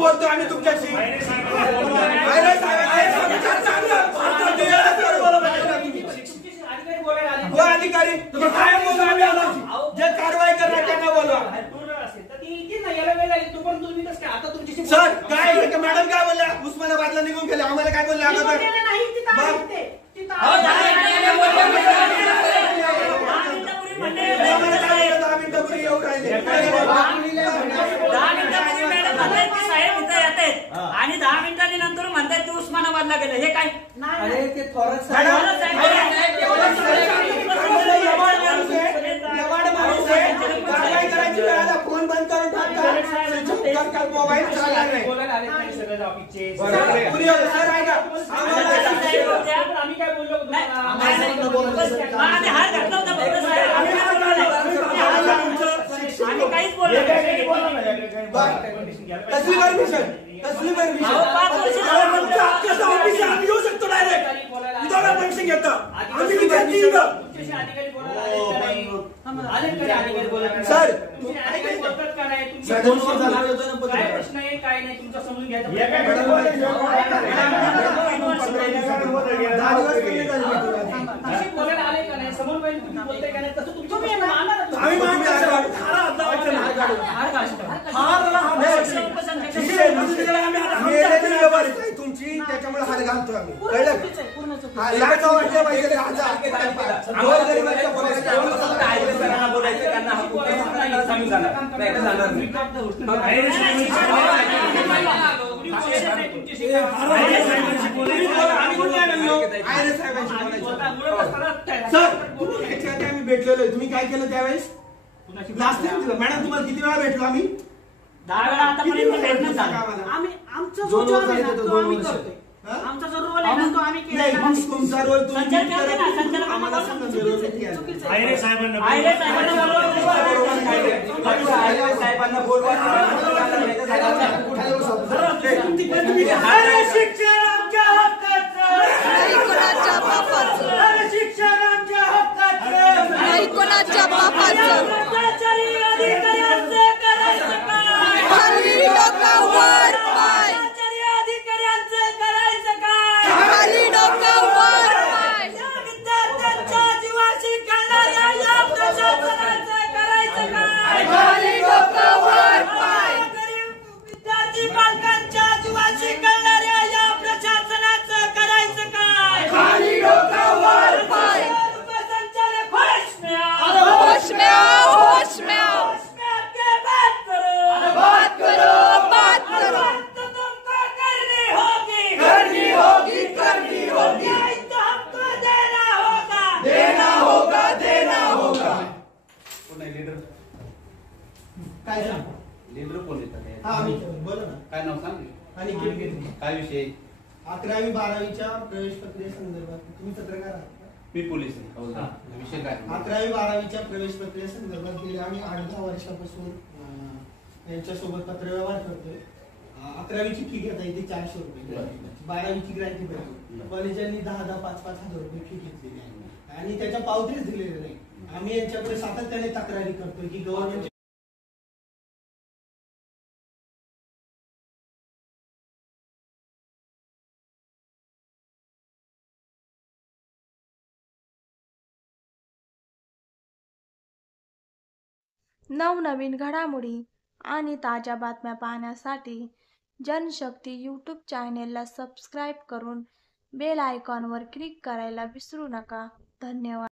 बोलतो आम्ही तुमच्याशी अधिकारी काय बोलू आम्ही जे कारवाई करणार त्यांना बोलवा सर काय मॅडम काय बोलल्या उस्मानाबादला निघून गेले आम्हाला काय बोलले अगोदर आणि 10 मिनिटांनी नंतर म्हणतात की उस्मानाबादला गेले हे काय अरे ते थोरात फोन बंद करून टाकतात मोबाईल चालणार नाही आम्ही काय बोललो आम्ही काहीच बोललो कसली परमिशन कसली परमिशन आम्ही येऊ शकतो डायरेक्ट विदाउट परमिशन घेता आम्ही विद्यार्थी सर काय प्रश्न आहे काय नाही तुमचा समजून घ्यायचा बोलायला आले का नाही समोर तुम्ही बोलताय का नाही तसं तुमचं तुमची त्याच्यामुळे हार घालतो आम्ही कळलं वाटलं पाहिजे सर आम्ही भेटलेलो तुम्ही काय केलं त्यावेळेस लास्ट टाइम मॅडम तुम्हाला किती वेळा भेटलो आम्ही 10 वेळा आतापर्यंत भेटणं झालं आम्ही आमचा जो रोल आहे ना तो आम्ही करतोय आमचा जो रोल आहे ना तो आम्ही केला नाही तुमचा रोल तुम्ही आम्हाला आयरे साहेबांना बोलवा शिक्षण आमच्या हक्काचं कोणाच्या बापाचं शिक्षण आमच्या हक्काचं नाही कोणाच्या बापाचं अधिकाऱ्यांचे करायचं काय खाली डोकावर पाय अधिकाऱ्यांचे करायचं काय खाली डोकावर पाय विद्यार्थ्यांच्या जीवाशी खेळणाऱ्या या प्रशासनाचं करायचं काय खाली डोकावर पाय विद्यार्थी पालकांच्या जीवाशी खेळणाऱ्या या प्रशासनाचं करायचं काय खाली डोकावर पाय संचालक होश में आओ होश में आओ होश में आओ बात करो बात करो बात करो तो तुमको करनी होगी करनी होगी करनी होगी तो हमको देना होगा देना होगा देना होगा काय सांग लीडर कोण येतात हा आम्ही बोला ना काय नाव सांग आणि काय विषय 11वी 12वीच्या प्रवेश प्रक्रियेसंदर्भात तुम्ही पत्रकार आहात का? मी पोलीस आहे विषय काय 11वी 12वीच्या प्रवेश प्रक्रियेसंदर्भात गेल्या आम्ही 8-10 वर्षापासून यांच्यासोबत पत्रव्यवहार करतोय 11वीची फी घेता येते 400 रुपये 12वीची ग्रँटी पाहिजे कॉलेजांनी 10-10 5-5 हजार रुपये फी घेतलेली आहे आणि त्याच्या पावतीच दिलेल्या नाही आम्ही यांच्याकडे सातत्याने तक्रारी करतोय की गव्हर्नमेंट नवनवीन घडामोडी आणि ताज्या बातम्या पाहण्यासाठी जनशक्ती यूट्यूब चॅनेलला सबस्क्राईब करून बेल आयकॉनवर क्लिक करायला विसरू नका. धन्यवाद.